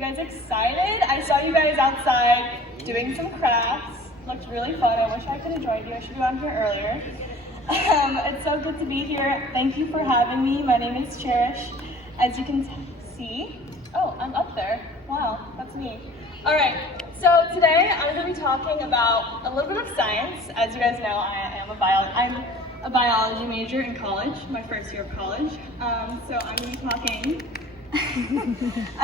guys excited? I saw you guys outside doing some crafts. Looked really fun. I wish I could have joined you. I should have gone here earlier. It's so good to be here. Thank you for having me. My name is Cherish. As you can see, oh, I'm up there. Wow, that's me. All right, so today I'm going to be talking about a little bit of science. As you guys know, I'm a biology major in college, my first year of college. So I'm going to be talking. I'm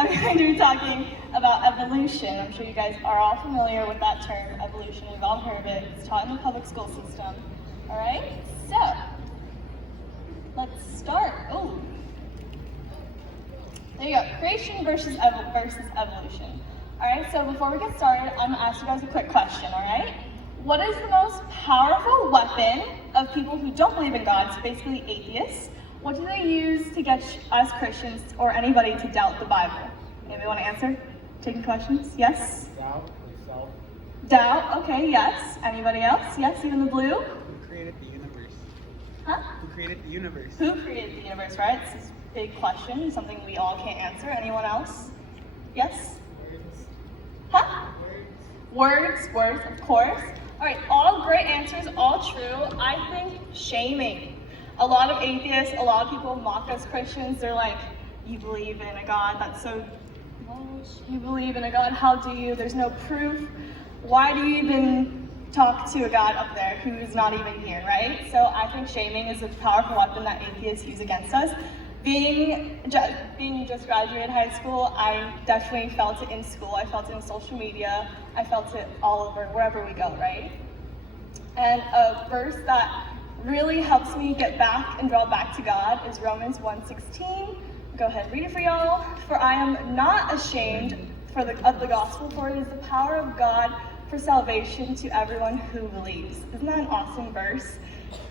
going to be talking about evolution. I'm sure you guys are all familiar with that term, evolution. We've all heard of it. It's taught in the public school system. All right, so let's start. Oh, there you go. Creation versus evolution. All right, so before we get started, I'm gonna ask you guys a quick question. All right, what is the most powerful weapon of people who don't believe in God, so basically atheists? What do they use to get us Christians or anybody to doubt the Bible? Anybody want to answer? Taking questions? Yes? Doubt yourself. Doubt, okay, yes. Anybody else? Yes, even the blue? Who created the universe? Huh? Who created the universe? Who created the universe, right? This is a big question, something we all can't answer. Anyone else? Yes? Words. Huh? Words, of course. All right, all great answers, all true. I think shaming. A lot of atheists, a lot of people mock us Christians. They're like, you believe in a God, that's so, you believe in a God, how do you? There's no proof. Why do you even talk to a God up there who's not even here, right? So I think shaming is a powerful weapon that atheists use against us. Being you just graduated high school, I definitely felt it in school. I felt it in social media. I felt it all over, wherever we go, right? And a verse that really helps me get back and draw back to God is Romans 1:16. Go ahead and read it for y'all. For I am not ashamed of the gospel, for it is the power of God for salvation to everyone who believes. Isn't that an awesome verse?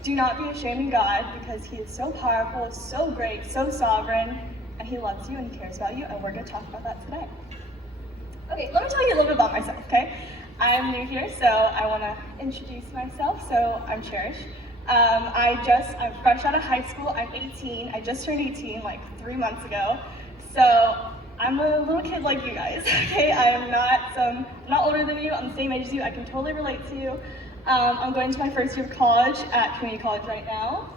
Do not be ashamed of God, because he is so powerful, so great, so sovereign, and he loves you and he cares about you, and we're going to talk about that today. Okay, let me tell you a little bit about myself, okay? I'm new here, so I want to introduce myself. So I'm Cherish. I'm fresh out of high school. I'm 18. I just turned 18 like 3 months ago. So I'm a little kid like you guys, okay? I am not older than you. I'm the same age as you. I can totally relate to you. I'm going to my first year of college at community college right now.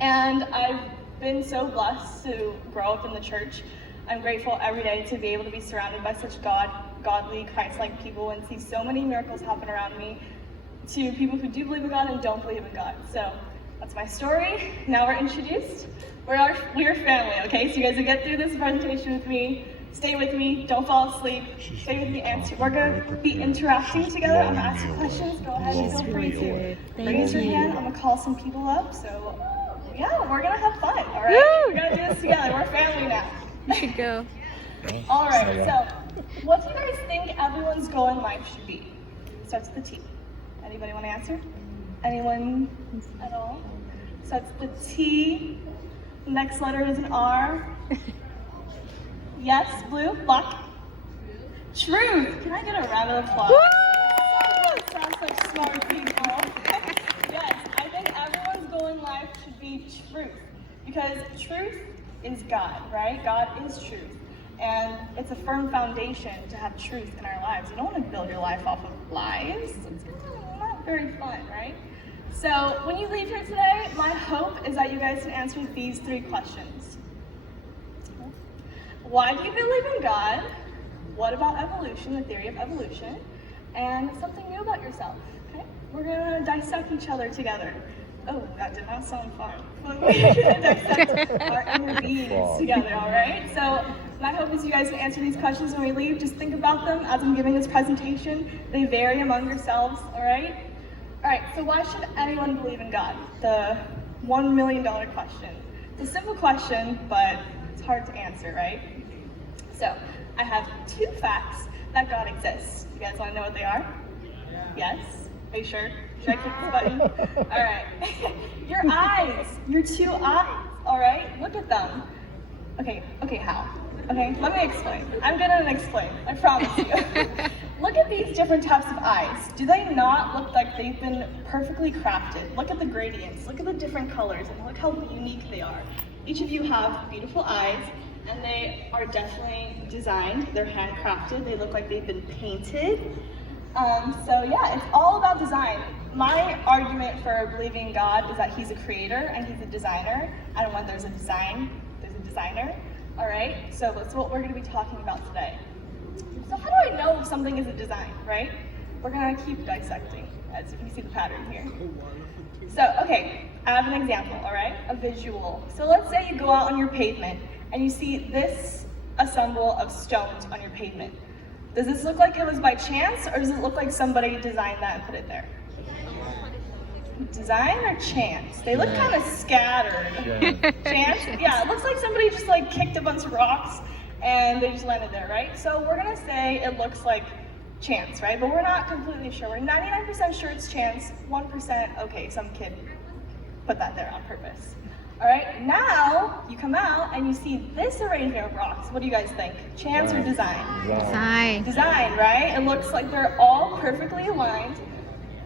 And I've been so blessed to grow up in the church. I'm grateful every day to be able to be surrounded by such godly, Christ-like people and see so many miracles happen around me, to people who do believe in God and don't believe in God. So that's my story. Now we're introduced. We're family, okay? So you guys will get through this presentation with me. Stay with me. Don't fall asleep. Stay with me. And we're going to be interacting together. I'm going to ask you questions. Go ahead and feel free to raise your hand. I'm going to call some people up. So yeah, we're going to have fun, all right? We're going to do this together. We're family now. You should go. All right, so what do you guys think everyone's goal in life should be? Starts with the T. Anybody want to answer? Anyone at all? So it's the T. Next letter is an R. Yes, blue, black. Truth. Can I get a round of applause? Sounds like smart people. Yes, I think everyone's goal in life should be truth, because truth is God, right? God is truth. And it's a firm foundation to have truth in our lives. You don't want to build your life off of lies. It's not very fun, right? So when you leave here today, my hope is that you guys can answer these 3 questions. Why do you believe in God? What about evolution, the theory of evolution? And something new about yourself, okay? We're gonna dissect each other together. Oh, that did not sound fun. We're gonna dissect our inner beings together, all right? So my hope is you guys can answer these questions when we leave. Just think about them as I'm giving this presentation. They vary among yourselves, all right? All right, so why should anyone believe in God? The $1 million question. It's a simple question, but it's hard to answer, right? So I have 2 facts that God exists. You guys want to know what they are? Yeah. Yes? Are you sure? Should I click this button? All right. Your eyes, your 2 eyes, all right? Look at them. Okay, how? Okay, let me explain. I'm gonna explain, I promise you. Look at these different types of eyes. Do they not look like they've been perfectly crafted? Look at the gradients, look at the different colors, and look how unique they are. Each of you have beautiful eyes, and they are are definitely designed. They're handcrafted. They look like they've been painted. So yeah, it's all about design. My argument for believing in God is that He's a creator and He's a designer. And when there's a design, there's a designer. All right, so that's what we're going to be talking about today. So how do I know if something is a design, right? We're going to keep dissecting, as you can see the pattern here. So, okay, I have an example, all right? A visual. So let's say you go out on your pavement and you see this assemble of stones on your pavement. Does this look like it was by chance, or does it look like somebody designed that and put it there? Design or chance? They look kind of scattered. Chance? Yeah, it looks like somebody just like kicked a bunch of rocks and they just landed there, right? So we're gonna say it looks like chance, right? But we're not completely sure. We're 99% sure it's chance, 1% okay, some kid put that there on purpose. All right, now you come out and you see this arrangement of rocks. What do you guys think? Chance or design? Design. Design, right? It looks like they're all perfectly aligned,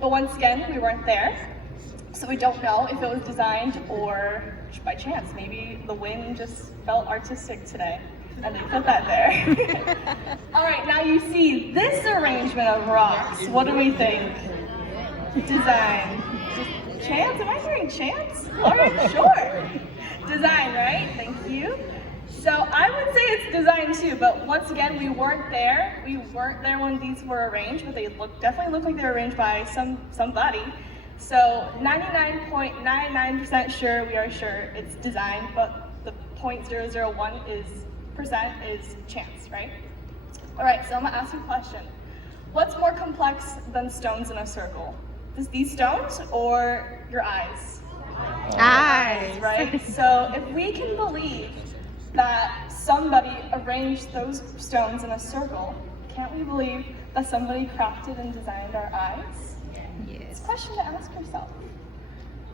but once again, we weren't there. So we don't know if it was designed or by chance. Maybe the wind just felt artistic today and they put that there. All right, now you see this arrangement of rocks. What do we think? Design. Chance? Am I hearing chance? All right, sure. Design, right? Thank you. So I would say it's design too, but once again, we weren't there. We weren't there when these were arranged, but they definitely look like they were arranged by somebody. So 99.99% sure we are sure it's designed, but the 0.001% is chance, right? All right, so I'm gonna ask you a question. What's more complex than stones in a circle? These stones or your eyes? Eyes. Right? So if we can believe that somebody arranged those stones in a circle, can't we believe that somebody crafted and designed our eyes? It's a question to ask yourself.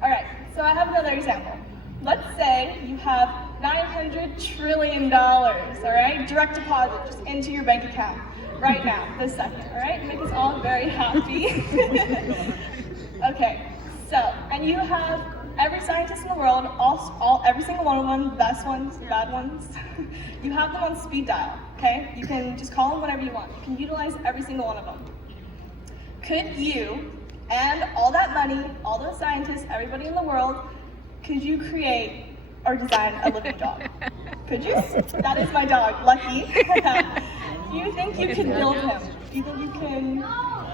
All right, so I have another example. Let's say you have $900 trillion, all right? Direct deposit just into your bank account right now, this second, all right? Make us all very happy. Okay, so, and you have every scientist in the world, every single one of them, best ones, bad ones, you have them on speed dial, okay? You can just call them whenever you want. You can utilize every single one of them. Could you, and all that money, all those scientists, everybody in the world, could you create or design a living dog? Could you? That is my dog, Lucky. Do you think you can build him? Do you think you can?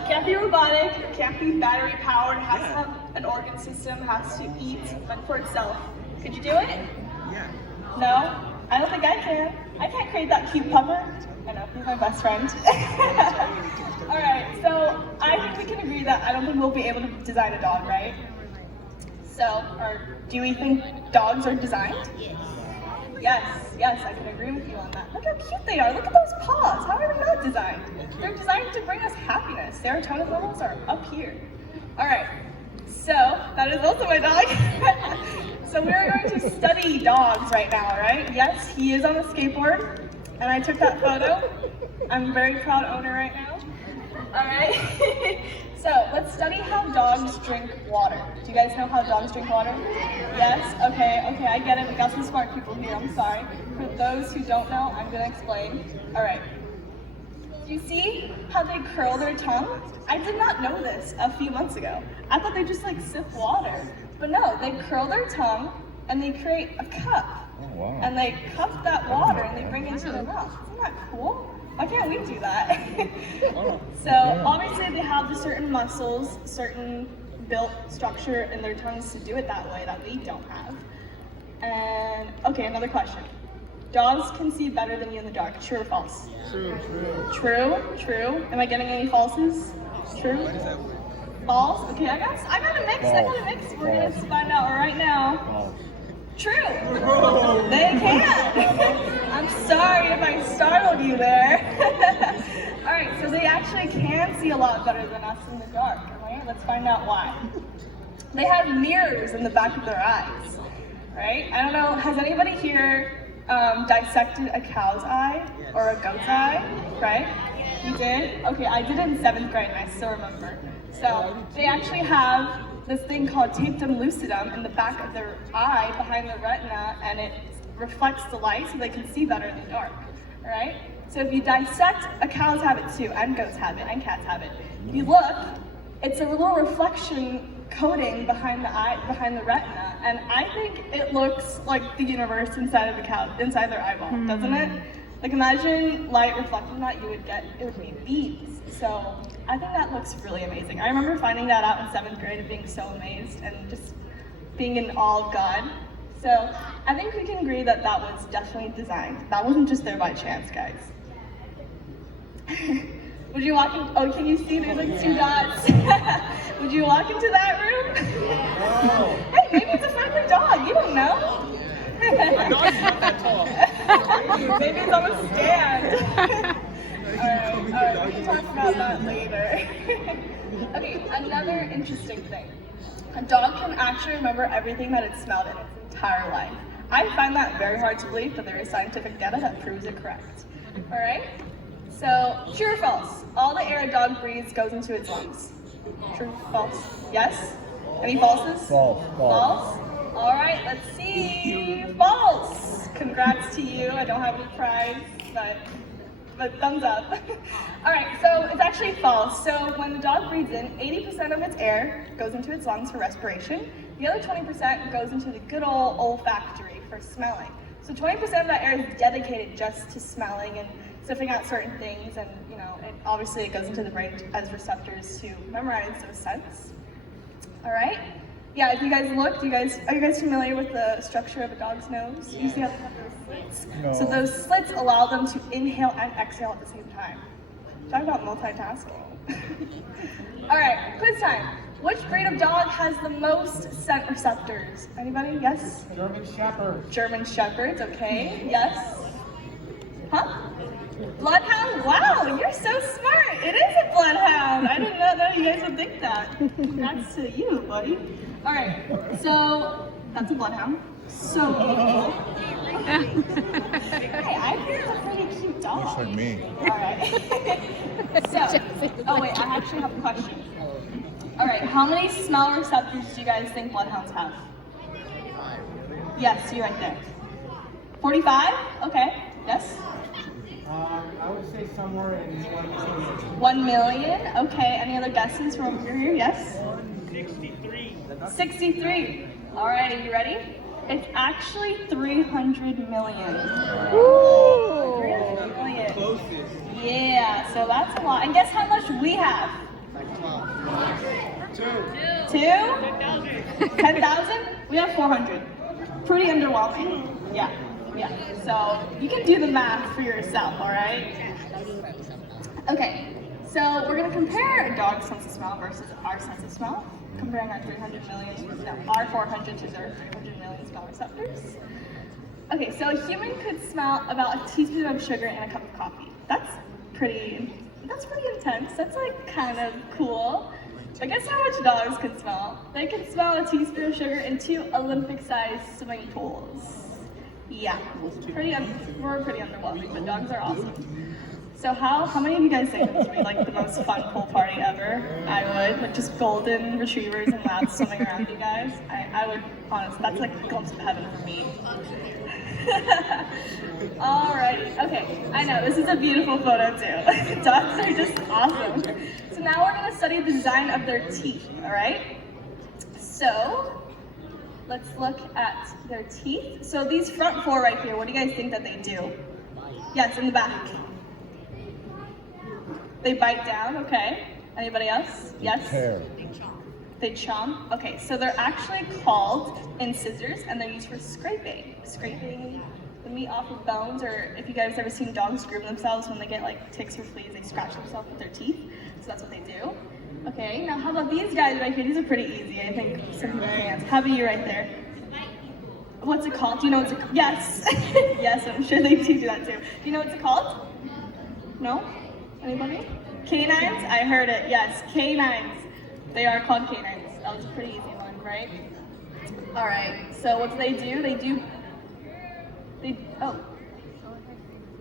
Can't be robotic, can't be battery powered, has to have an organ system, has to eat, fend for itself. Could you do it? Yeah. No? I don't think I can. I can't create that cute pupper. I know, he's my best friend. Alright, so I think we can agree that I don't think we'll be able to design a dog, right? So, do we think dogs are designed? Yes, I can agree with you on that. Look how cute they are. Look at those paws. How are they not designed? They're designed to bring us happiness. Serotonin levels are up here. All right, so that is also my dog. So we are going to study dogs right now, all right? Yes, he is on a skateboard, and I took that photo. I'm a very proud owner right now. All right. So let's study how dogs drink water. Do you guys know how dogs drink water? Yes? Okay, I get it. We got some smart people here, I'm sorry. For those who don't know, I'm gonna explain. All right. Do you see how they curl their tongue? I did not know this a few months ago. I thought they just like sip water. But no, they curl their tongue and they create a cup. Oh, wow. And they cup that water and they bring it into their mouth. Isn't that cool? Why can't we do that? So obviously they have the certain muscles, certain built structure in their tongues to do it that way that we don't have. And okay, another question. Dogs can see better than you in the dark. True or false? True. Am I getting any falses? True? What is that word? False? Okay, I got a mix. We're gonna find out right now. True. They can. I'm sorry if I startled you there. All right, so they actually can see a lot better than us in the dark. All right, let's find out why. They have mirrors in the back of their eyes. Right? I don't know. Has anybody here dissected a cow's eye or a goat's eye? Right? You did? Okay, I did it in 7th grade, and I still remember. So they actually have this thing called tapetum lucidum in the back of their eye behind the retina, and it reflects the light so they can see better in the dark. All right? So if you dissect, cows have it too, and goats have it, and cats have it. If you look, it's a little reflection coating behind the eye, behind the retina, and I think it looks like the universe inside of the cow, inside their eyeball, doesn't it? Like imagine light reflecting that, it would be beads. So I think that looks really amazing. I remember finding that out in 7th grade and being so amazed and just being in awe of God. So I think we can agree that that was definitely designed. That wasn't just there by chance, guys. Would you walk in? Oh, can you see? There's like 2 dots. Would you walk into that room? Hey, maybe it's a friendly dog. You don't know. My dog's not that tall. Maybe it's on a stand. Alright, we can talk about that later. Okay, another interesting thing. A dog can actually remember everything that it smelled in its entire life. I find that very hard to believe, but there is scientific data that proves it correct. Alright? So, true or false? All the air a dog breathes goes into its lungs. True, false? Yes? Any falses? False. False? Alright, let's see. False! Congrats to you. I don't have any prize, but thumbs up. Alright, so it's actually false. So when the dog breathes in, 80% of its air goes into its lungs for respiration. The other 20% goes into the good old olfactory for smelling. So 20% of that air is dedicated just to smelling and sniffing out certain things, and obviously it goes into the brain as receptors to memorize those scents. Alright? Yeah, if you guys look, are you guys familiar with the structure of a dog's nose? You see how they have those slits? No. So those slits allow them to inhale and exhale at the same time. Talk about multitasking. Alright, quiz time. Which breed of dog has the most scent receptors? Anybody? Yes? German Shepherd. German Shepherds, okay. Yes? Huh? Bloodhound? Wow, you're so smart. It is a bloodhound. I did not know you guys would think that. That's to you, buddy. All right, so that's a bloodhound. So beautiful. Hey, I think it's a pretty cute dog. Looks like me. All right. Oh wait, I actually have a question. All right, how many smell receptors do you guys think bloodhounds have? Yes, you're right there. 45? Okay. Yes? I would say somewhere in 1 million. 1 million? Okay, any other guesses from over here? Yes? 63. 63. All right, are you ready? It's actually 300 million. Woo! 300 million. Closest. Yeah, so that's a lot. And guess how much we have? Like 12. 2. 2? 10,000? We have 400. Pretty underwhelming. Yeah. Yeah, so you can do the math for yourself, all right? Okay, so we're gonna compare a dog's sense of smell versus our sense of smell, comparing our 300 million, no, our 400 to their 300 million smell receptors. Okay, so a human could smell about a teaspoon of sugar in a cup of coffee. That's pretty intense. That's like kind of cool. But guess how much dogs can smell? They can smell a teaspoon of sugar in 2 Olympic-sized swimming pools. Yeah, we're pretty underwhelming, but dogs are awesome. So how many of you guys think this would be like the most fun pool party ever? I would, like just golden retrievers and labs swimming around you guys. I would, honestly, that's like a glimpse of heaven for me. Alrighty, okay, I know, this is a beautiful photo too. Dogs are just awesome. So now we're gonna study the design of their teeth, alright? So, let's look at their teeth. So these front 4 right here, what do you guys think that they do? Yes, in the back. They bite down, okay. Anybody else? Yes? Tear. They chomp. Okay, so they're actually called incisors, and they're used for scraping. Scraping the meat off of bones, or if you guys ever seen dogs groom themselves when they get like ticks or fleas, they scratch themselves with their teeth. So that's what they do. Okay, now how about these guys right here? These are pretty easy, I think some people can. How about you right there? What's it called? Do you know what's it called? Yes. Yes, I'm sure they do that too. Do you know what's it called? No? Anybody? Canines? I heard it. Yes, canines. They are called canines. That was a pretty easy one, right? All right. So what do?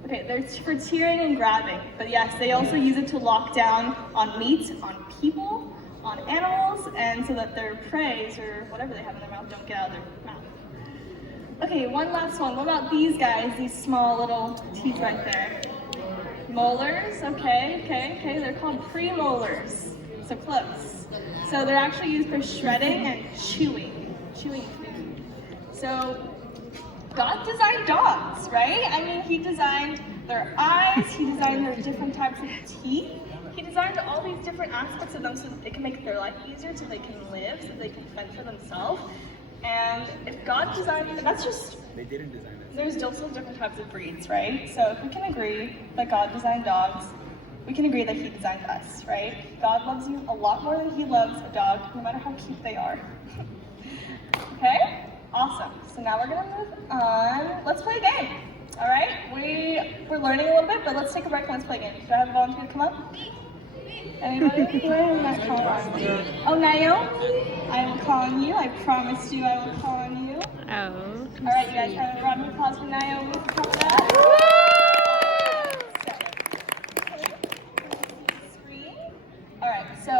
Okay, they're for tearing and grabbing. But yes, they also use it to lock down on meat, on people, on animals, and so that their prey or whatever they have in their mouth don't get out of their mouth. Okay, one last one. What about these guys? These small little teeth right there. Molars, okay. They're called premolars. So close. So they're actually used for shredding and chewing food. So God designed dogs, right? I mean, he designed their eyes, he designed their different types of teeth. He designed all these different aspects of them so that it can make their life easier, so they can live, so they can fend for themselves. And if God designed it, that's just... They didn't design it. There's also different types of breeds, right? So if we can agree that God designed dogs, we can agree that he designed us, right? God loves you a lot more than he loves a dog, no matter how cute they are. Okay? Awesome. So now we're gonna move on. Let's play a game. All right? We're learning a little bit, but let's take a break and let's play a game. Do I have a volunteer to come up? Anybody? Where am I calling? Oh, Naomi? I will call on you. I promised you I will call on you. Oh. All right, you guys have a round of applause for Naomi for coming up. Screen. All right, so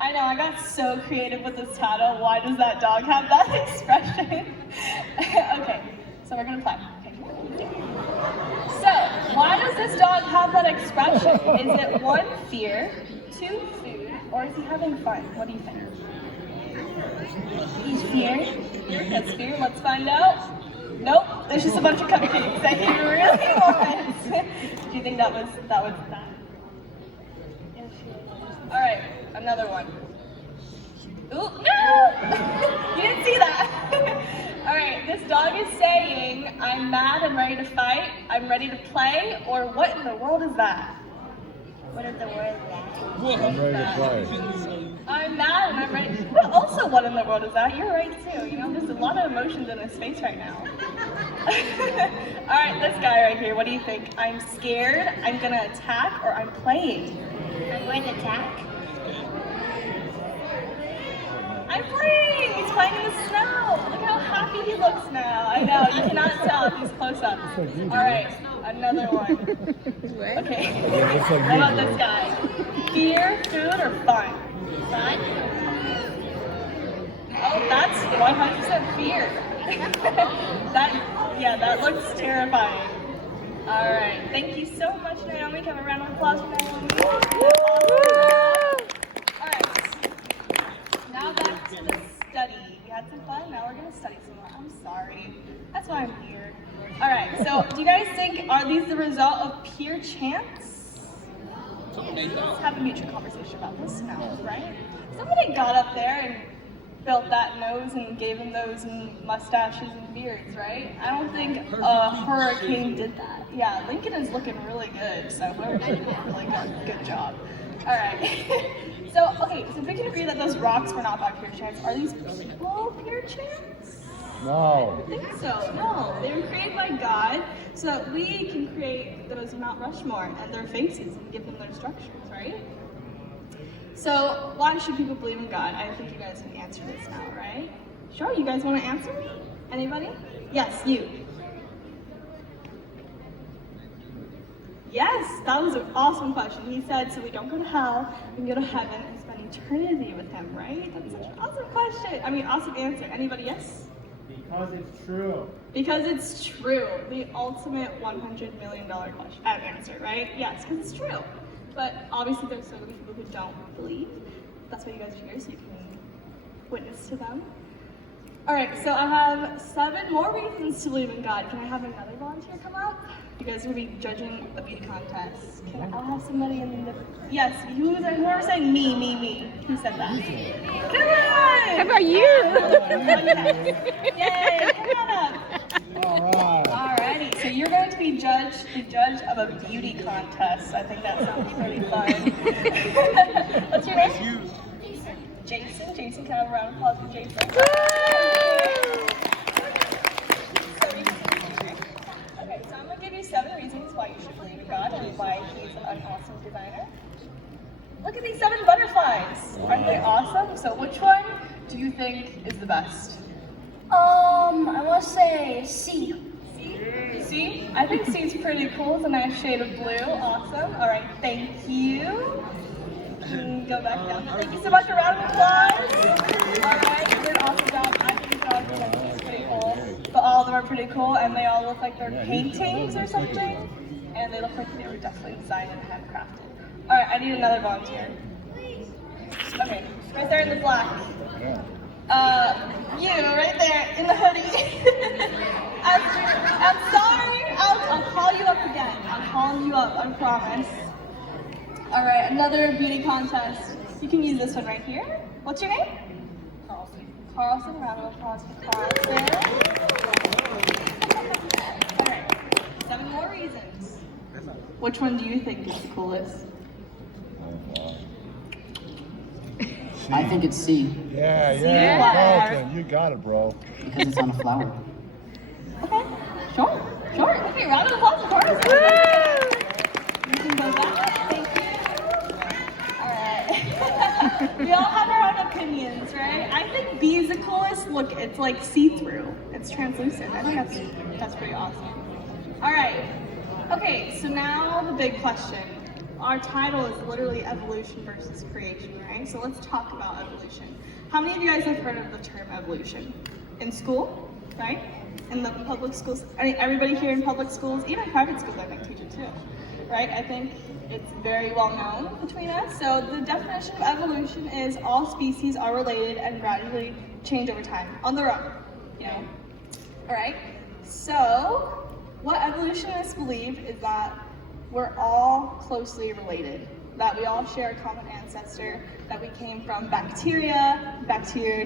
I know I got so creative with this title. Why does that dog have that expression? Okay, so we're gonna play. Okay. So, why does this dog have that expression? Is it 1, fear, 2, food, or is he having fun? What do you think? He's fear. That's fear. Let's find out. Nope. There's just a bunch of cupcakes that he really wants. Do you think that was that? All right. Another one. Ooh, no! You didn't see that. All right. This dog is saying, "I'm mad and ready to fight. I'm ready to play." Or what in the world is that? What in the world is that? I'm ready to play. I'm mad and I'm ready. Well, also, what in the world is that? You're right too. You know, there's a lot of emotions in his face right now. All right, this guy right here. What do you think? I'm scared. I'm gonna attack, or I'm playing. I'm going to attack. I'm playing. He's playing in the snow. Look how happy he looks now. I know. You cannot tell if he's close up. All right, another one. Okay. What about this guy? Fear, food, or fun? Fun? Oh, that's 100% fear. That looks terrifying. All right, thank you so much, Naomi. Can we have a round of applause for Naomi? All right, now back to the study. We had some fun, now we're gonna study some more. I'm sorry, that's why I'm here. All right, so do you guys think, are these the result of pure chance? Let's have a mutual conversation about this now, right? Somebody got up there and built that nose and gave him those mustaches and beards, right? I don't think a hurricane did that. Yeah, Lincoln is looking really good, so whoever did it, really good job. All right. So we can agree that those rocks were not by pure chance. Are these people pure chance? No. I think so. No, they were created by God so that we can create those Mount Rushmore and their faces and give them their structures, right? So why should people believe in God? I think you guys can answer this now, right? Sure, you guys want to answer me? Anybody? Yes, you. Yes, that was an awesome question. He said, so we don't go to hell, we can go to heaven and spend eternity with him, right? That's such an awesome question. I mean, awesome answer. Anybody, yes? Because it's true. Because it's true. The ultimate $100 million question, answer, right? Yes, because it's true. But obviously there's so many people who don't believe. That's why you guys are here, so you can witness to them. All right, so I have 7 more reasons to believe in God. Can I have another volunteer come up? You guys are gonna be judging a beauty contest. I'll have somebody in the, yes, whoever said me. Who said that? Come on! How about you? Yay, come on up. Alrighty, so you're going to be the judge of a beauty contest. I think that sounds pretty fun. What's your name? Jason. Jason, can I have a round of applause for Jason? Okay, so I'm going to give you 7 reasons why you should believe in God and why he's an awesome designer. Look at these 7 butterflies. Aren't they awesome? So which one do you think is the best? I want to say C. C? I think C is pretty cool. It's a nice shade of blue. Awesome. All right, thank you. Go back down. Thank you so much. A round of applause. All right, you did an awesome job. I think because I think it's pretty cool. But all of them are pretty cool, and they all look like they're paintings or something. And they look like they were definitely designed and handcrafted. All right, I need another volunteer. Okay, right there in the black. You right there in the hoodie. I'm sorry. I'll call you up again. I'll call you up. I promise. All right, another beauty contest. You can use this one right here. What's your name? Carlson. Carlson. Round of applause for Carlson. All right. 7 more reasons. Which one do you think is the coolest? I think it's C. Yeah. Carlton, you got it, bro. Because it's on a flower. Okay. Sure. Okay, round of applause for Carlson. You can go back. Thank you. All right. We all have our own opinions, right? I think B is the coolest. Look, it's like see-through. It's translucent. I think that's pretty awesome. All right. Okay, so now the big question. Our title is literally evolution versus creation, right? So let's talk about evolution. How many of you guys have heard of the term evolution? In school, right? In the public schools, I mean, everybody here in public schools, even private schools, I think, teach it too, right? I think it's very well known between us. So the definition of evolution is all species are related and gradually change over time on their own, you know? All right, so what evolutionists believe is that we're all closely related, that we all share a common ancestor, that we came from bacteria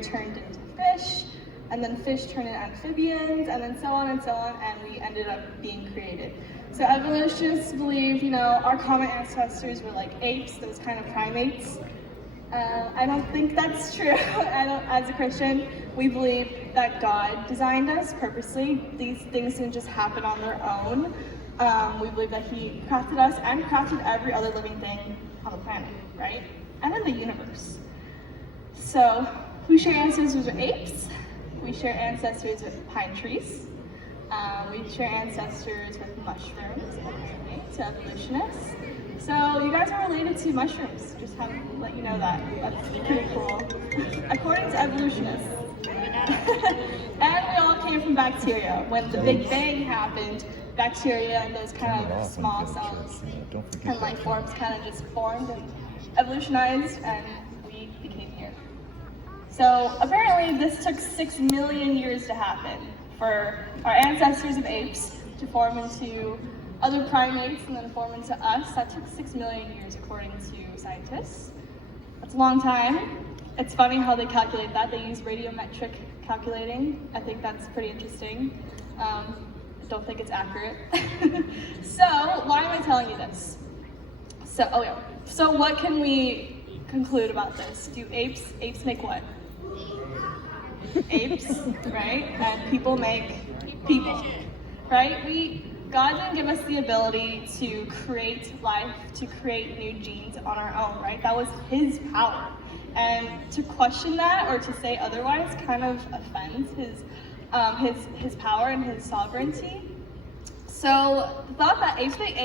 turned into fish, and then fish turned into amphibians, and then so on, and we ended up being created. So evolutionists believe, you know, our common ancestors were like apes, those kind of primates. I don't think that's true. As a Christian, we believe that God designed us purposely. These things didn't just happen on their own. We believe that He crafted us and crafted every other living thing on the planet, right? And in the universe. So we share ancestors with apes. We share ancestors with pine trees. We share ancestors with mushrooms, apparently, to evolutionists. So you guys are related to mushrooms. Just have to let you know that. That's pretty cool. According to evolutionists. And we all came from bacteria. When the Big Bang happened, bacteria and those kind of small cells and life forms kind of just formed and evolutionized, and we became here. So apparently this took 6 million years to happen for our ancestors of apes to form into other primates and then form into us. That took 6 million years according to scientists. That's a long time. It's funny how they calculate that. They use radiometric calculating. I think that's pretty interesting. Don't think it's accurate. So why am I telling you this? So what can we conclude about this? Do apes make what? Apes, right? And people make people, right? God didn't give us the ability to create life, to create new genes on our own, right? That was His power. And to question that or to say otherwise kind of offends his power and His sovereignty. So the thought that apes make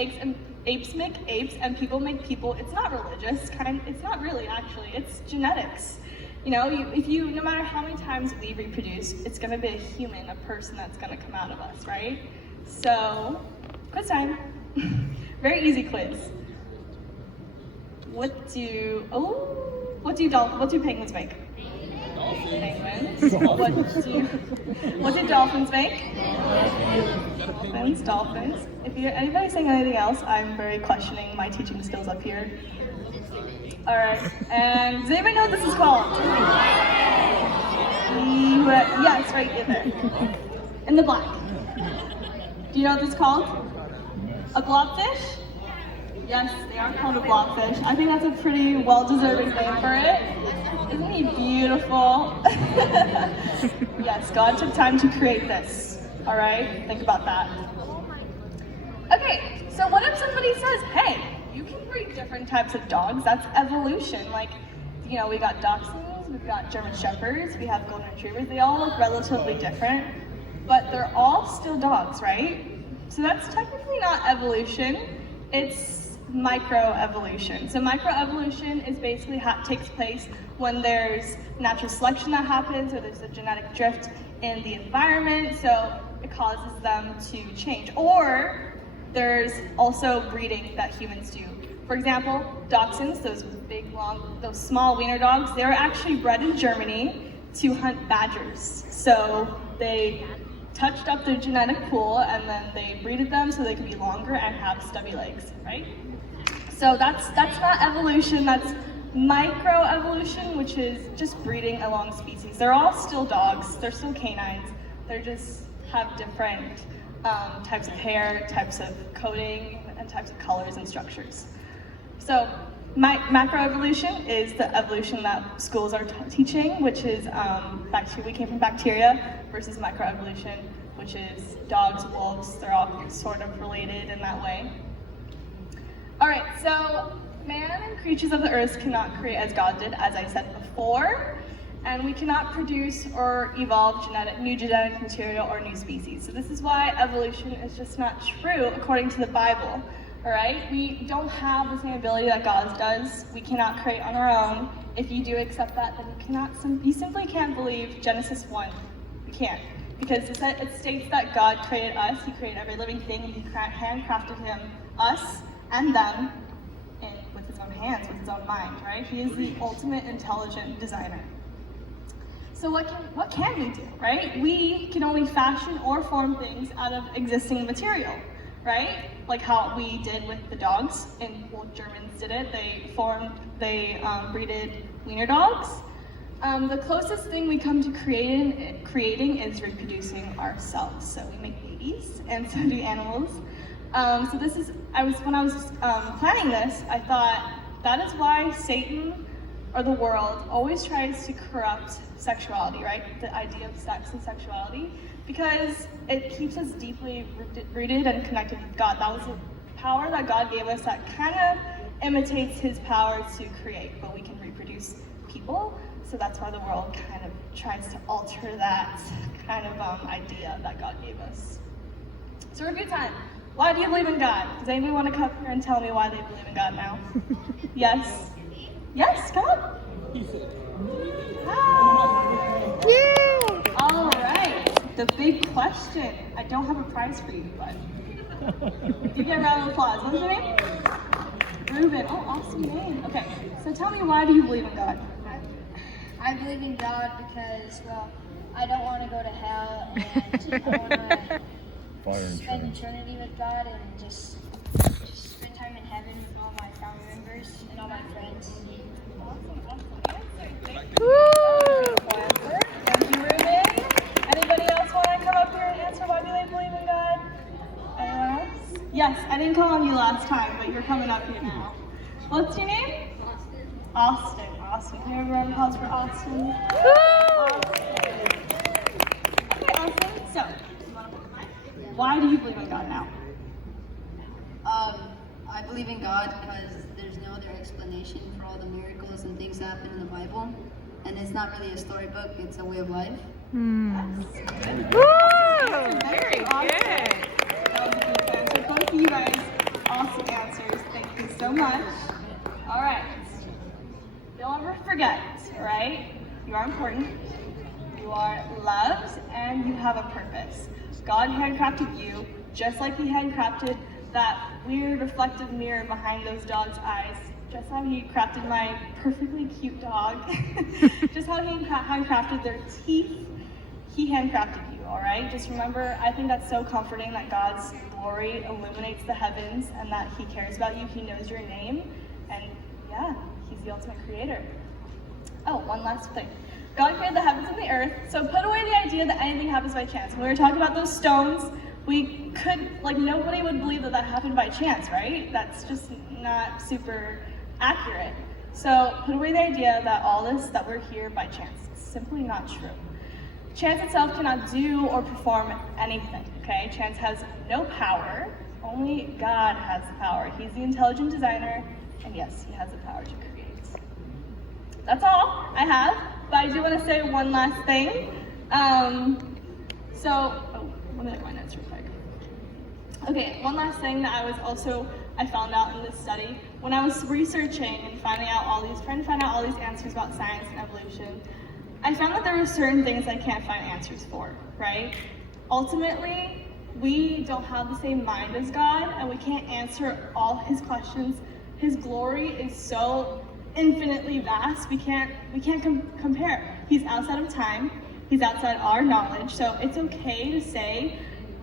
apes and people make people, it's not religious, it's not really actually, it's genetics. You know, no matter how many times we reproduce, it's gonna be a human, a person that's gonna come out of us, right? So, quiz time. Very easy quiz. What do penguins make? Penguins. What do dolphins make? Dolphins. If anybody's saying anything else, I'm very questioning my teaching skills up here. All right. And does anybody know what this is called? Yes, right there. In the black. Do you know what this is called? A blobfish? Yes, they are called a blobfish. I think that's a pretty well-deserving name for it. Isn't he beautiful? Yes, God took time to create this. All right, think about that. Okay, so what if somebody says, hey, you can breed different types of dogs? That's evolution. Like, you know, we got Dachshunds, we've got German Shepherds, we have Golden Retrievers. They all look relatively different, but they're all still dogs, right? So that's technically not evolution. It's microevolution. So microevolution is basically takes place when there's natural selection that happens or there's a genetic drift in the environment, so it causes them to change. Or there's also breeding that humans do. For example, dachshunds, those big, long, those small wiener dogs, they were actually bred in Germany to hunt badgers. So they touched up their genetic pool and then they breeded them so they could be longer and have stubby legs, right? So that's not evolution, that's microevolution, which is just breeding along species. They're all still dogs, they're still canines, they just have different types of hair, types of coating, and types of colors and structures. So macroevolution is the evolution that schools are teaching, which is we came from bacteria, versus microevolution, which is dogs, wolves, they're all sort of related in that way. All right, so man and creatures of the earth cannot create as God did, as I said before, and we cannot produce or evolve new genetic material or new species. So this is why evolution is just not true according to the Bible. All right, we don't have the same ability that God does. We cannot create on our own. If you do accept that, then you simply can't believe Genesis 1. You can't, because it states that God created us. He created every living thing, and He handcrafted us and them with His own hands, with His own mind. Right? He is the ultimate intelligent designer. So what can we do? Right? We can only fashion or form things out of existing material. Right? Like how we did with the dogs, and Germans did it. They breeded wiener dogs. The closest thing we come to creating is reproducing ourselves. So we make babies, and so do animals. So when I was planning this, I thought that is why Satan or the world always tries to corrupt sexuality, right? The idea of sex and sexuality. Because it keeps us deeply rooted and connected with God. That was a power that God gave us that kind of imitates His power to create, but we can reproduce people. So that's why the world kind of tries to alter that kind of idea that God gave us. So review time. Why do you believe in God? Does anybody want to come here and tell me why they believe in God now? Yes? Yes, come on. Hi. Yeah. All right. The big question. I don't have a prize for you, but you get a round of applause. What's your name? Ruben. Oh, awesome name. Okay, so tell me, why do you believe in God? I believe in God because, well, I don't want to go to hell, and I want to Fire spend insurance. eternity with God and just spend time in heaven with all my family members and all my friends. Awesome answer. Thank you. Woo! Thank you, Ruben. Anybody else want to come up here and answer why do they believe in God? Anyone else? Yes, I didn't call on you last time, but you're coming up here now. What's your name? Austin. Austin. Can you have a round of applause for Austin? Okay, Austin. So, why do you believe in God now? I believe in God because there's no other explanation for all the miracles and things that happen in the Bible. And it's not really a storybook, it's a way of life. Woo! Very good. That was a good answer. Both of you guys, awesome answers. Thank you so much. All right. Don't ever forget, all right? You are important. You are loved, and you have a purpose. God handcrafted you just like He handcrafted that weird reflective mirror behind those dogs' eyes. Just how He crafted my perfectly cute dog. Just how He handcrafted their teeth. He handcrafted you, all right? Just remember, I think that's so comforting that God's glory illuminates the heavens and that He cares about you. He knows your name. And yeah, He's the ultimate creator. Oh, one last thing. God created the heavens and the earth, so put away the idea that anything happens by chance. When we were talking about those stones, we could, nobody would believe that that happened by chance, right? That's just not super accurate. So put away the idea that all this, that we're here by chance. It's simply not true. Chance itself cannot do or perform anything, okay? Chance has no power. Only God has the power. He's the intelligent designer, and yes, He has the power to create. That's all I have, but I do want to say one last thing. Let me look at my notes real quick. Okay, one last thing that I was also I found out in this study. When I was researching and trying to find out all these answers about science and evolution, I found that there were certain things I can't find answers for, right? Ultimately, we don't have the same mind as God, and we can't answer all his questions. His glory is so infinitely vast, we can't compare. He's outside of time, he's outside our knowledge, so it's okay to say,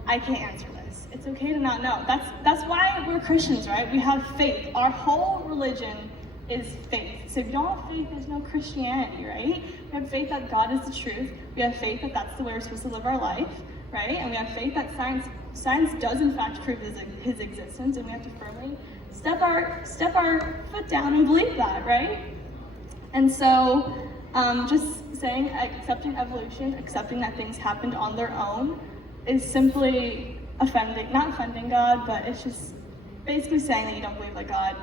I can't answer this. It's okay to not know. That's why we're Christians, right? We have faith. Our whole religion is faith. So if you don't have faith, there's no Christianity, right? We have faith that God is the truth. We have faith that that's the way we're supposed to live our life, right? And we have faith that science does in fact prove his existence, and we have to firmly step our foot down and believe that, right? And so just saying, accepting evolution, accepting that things happened on their own, is simply not offending God, but it's just basically saying that you don't believe that God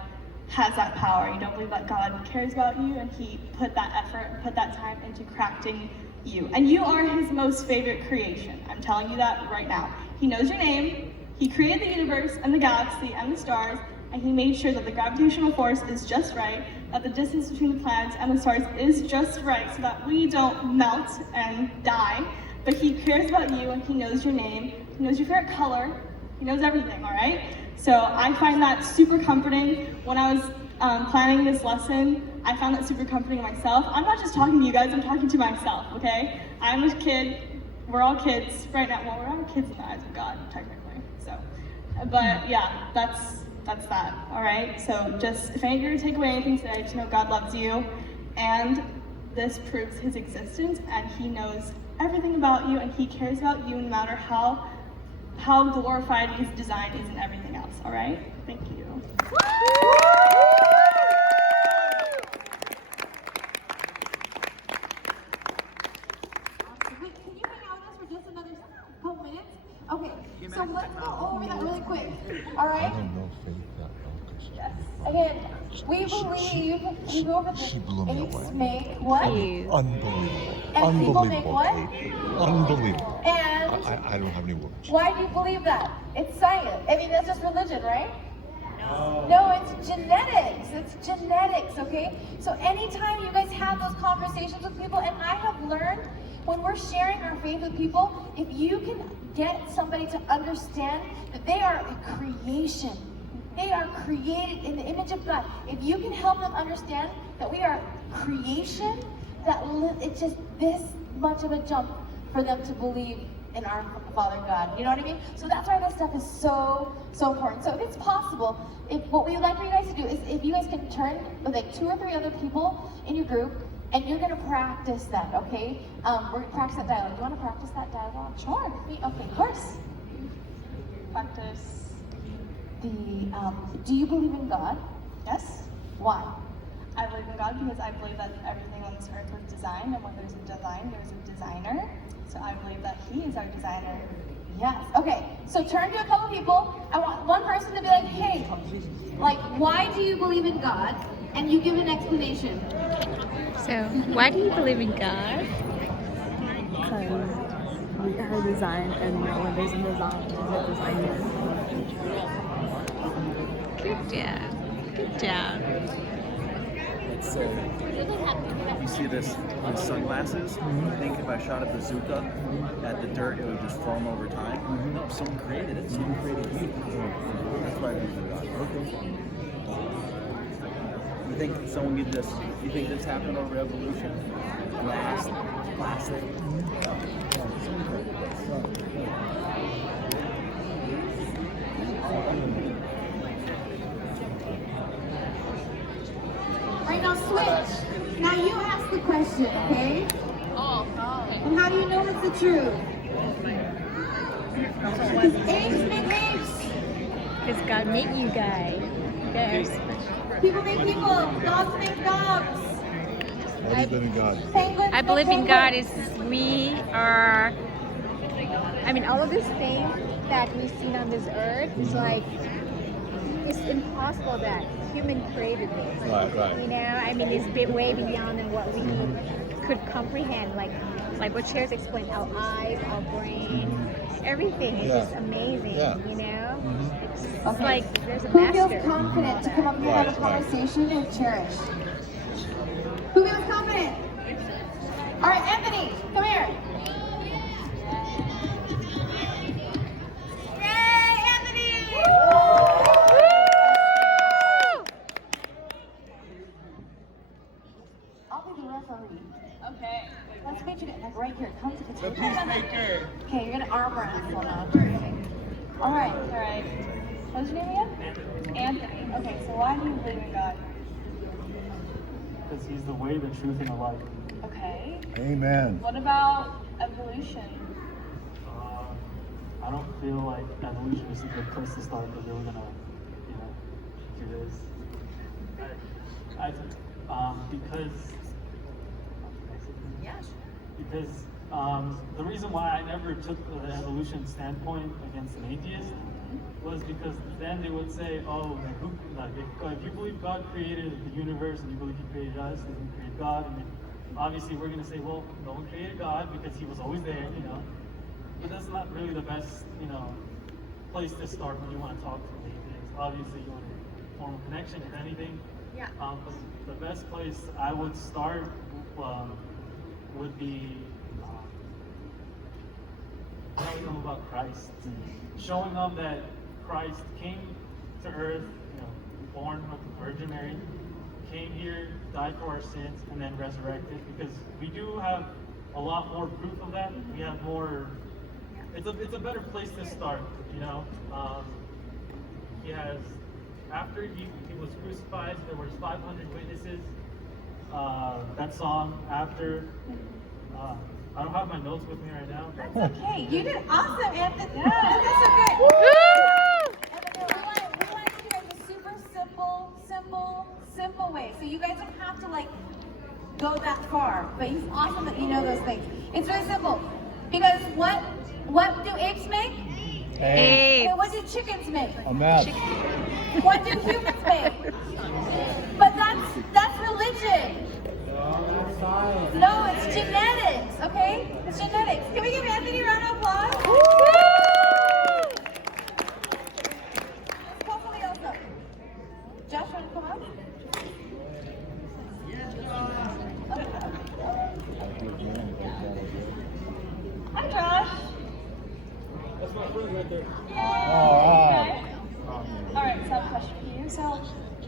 has that power. You don't believe that God cares about you, and he put that effort, put that time into crafting you. And you are his most favorite creation. I'm telling you that right now. He knows your name. He created the universe and the galaxy and the stars, and he made sure that the gravitational force is just right, that the distance between the planets and the stars is just right, so that we don't melt and die. But he cares about you, and he knows your name. He knows your favorite color. He knows everything, all right? So I find that super comforting. When I was planning this lesson, I found that super comforting myself. I'm not just talking to you guys, I'm talking to myself, okay? I'm a kid. We're all kids right now. Well, we're all kids in the eyes of God, technically. So, but yeah, that's that, all right? So just, if you're to take away anything today, just know God loves you, and this proves his existence, and he knows everything about you, and he cares about you no matter how glorified his design is and everything else, all right? Thank you. Wait, can you hang out with us for just another couple minutes? Okay, so let's go over that really quick, all right? Yes. Again, we believe, we go over She the blew me apes away. make what? Unbelievable. And people make what? Unbelievable. And I don't have any words. why do you believe that? It's science. I mean, that's just religion, right? No, it's genetics. It's genetics, okay? So anytime you guys have those conversations with people, and I have learned when we're sharing our faith with people, if you can get somebody to understand that they are a creation, they are created in the image of God. If you can help them understand that we are creation, it's just this much of a jump for them to believe in our Father God. You know what I mean? So that's why this stuff is so important. So if it's possible, what we would like for you guys to do is if you guys can turn with like 2 or 3 other people in your group, and you're gonna practice that, okay? We're gonna practice that dialogue. Do you wanna practice that dialogue? Sure. Okay, of course. Practice. Do you believe in God? Yes. Why? I believe in God because I believe that everything on this earth was designed, and when there's a design, there's a designer. So I believe that he is our designer. Yes. Okay, so turn to a couple people. I want one person to be like, hey, like, why do you believe in God? And you give an explanation. So, why do you believe in God? Because we are designed, and when there's a design, there's a designer. Good job. Good job. It's you see this on sunglasses. Think if I shot a bazooka at the dirt, it would just foam over time. No, someone created it. Someone created you. That's why I believe in God. Okay. You think someone did this? You think this happened over evolution? Plastic. Right now, switch. Now you ask the question, okay? And how do you know it's the truth? Because apes make apes. Because God made you guys. You guys are special. People make people. Dogs make dogs. I believe in God. Penguins I make believe in God penguins. is we are, I mean, all of these things that we've seen on this earth is like, it's impossible that human created this. Right. You know, I mean, it's way beyond than what we could comprehend. Like what Cherish explained, our eyes, our brain, everything is just amazing. Yeah. You know, It's like there's a Who master. feels confident to come up here and have a conversation with Cherish? Who feels confident? All right, Anthony, come here. Yay, Anthony! I'll be the referee. Okay. Let's meet you like right here. Come to the The table. peacemaker. Okay, you're gonna arm wrestle now. All right. All right. What's your name again? Anthony. Okay, so why do you believe in God? Because he's the way, the truth, and the life. Okay. Amen. What about evolution? I don't feel like evolution is a good place to start if they were gonna, do this. Because the reason why I never took the evolution standpoint against an atheist was because then they would say, oh, if you believe God created the universe and you believe He created us and He created God, and then obviously we're going to say, well, no one created God because He was always there, But that's not really the best, place to start when you want to talk to an atheist. Obviously, you want to form a connection, if anything. Yeah. But the best place I would start would be telling them about Christ, showing them that Christ came to earth, born of the Virgin Mary, came here, died for our sins, and then resurrected. Because we do have a lot more proof of that. We have more. It's a better place to start. He has, after he was crucified, there was 500 witnesses. That song after. I don't have my notes with me right now. That's okay. You did awesome, Anthony. Yeah. That's so good. Anthony, we like to hear the super simple way. So you guys don't have to go that far. But it's awesome that you know those things. It's really simple. Because what do apes make? Apes. Okay, what do chickens make? A mess. What do humans make? But that's religion. No, it's genetics, okay? It's genetics. Can we give Anthony a round of applause? Let's call somebody else up. Josh, want to come up? Hi, Josh. That's my friend right there. Okay. All right, so I have a question for you. So,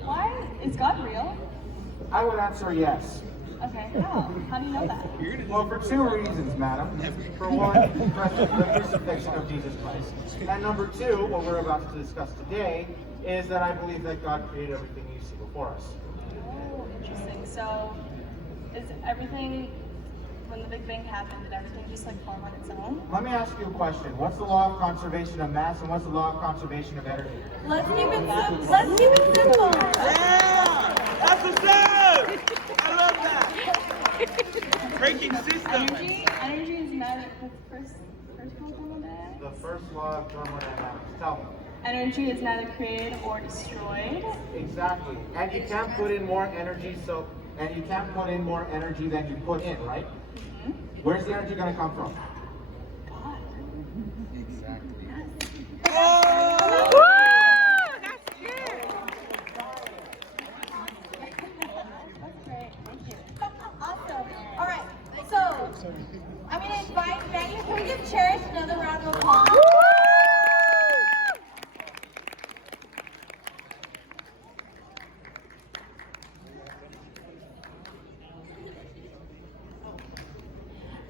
why is God real? I would answer yes. Okay, how? How do you know that? Well, for two reasons, madam. For one, the crucifixion of Jesus Christ. And number two, what we're about to discuss today, is that I believe that God created everything you see before us. Oh, interesting. So, is everything, when the Big Bang happened, did everything just form on its own? Let me ask you a question. What's the law of conservation of mass and what's the law of conservation of energy? Let's keep it simple. Yeah! That's what's up! I love that! Breaking system. Energy is neither the first law of thermodynamics. The first law of thermodynamics. Tell me. Energy is neither created or destroyed. Exactly. And you can't put in more energy, and you can't put in more energy than you put in, right? Mm-hmm. Where's the energy going to come from? God. Exactly. Woo! That's good. That's great. Thank you. Awesome. All right. So, I'm going to invite Maggie. Can we give Cherish another round of applause?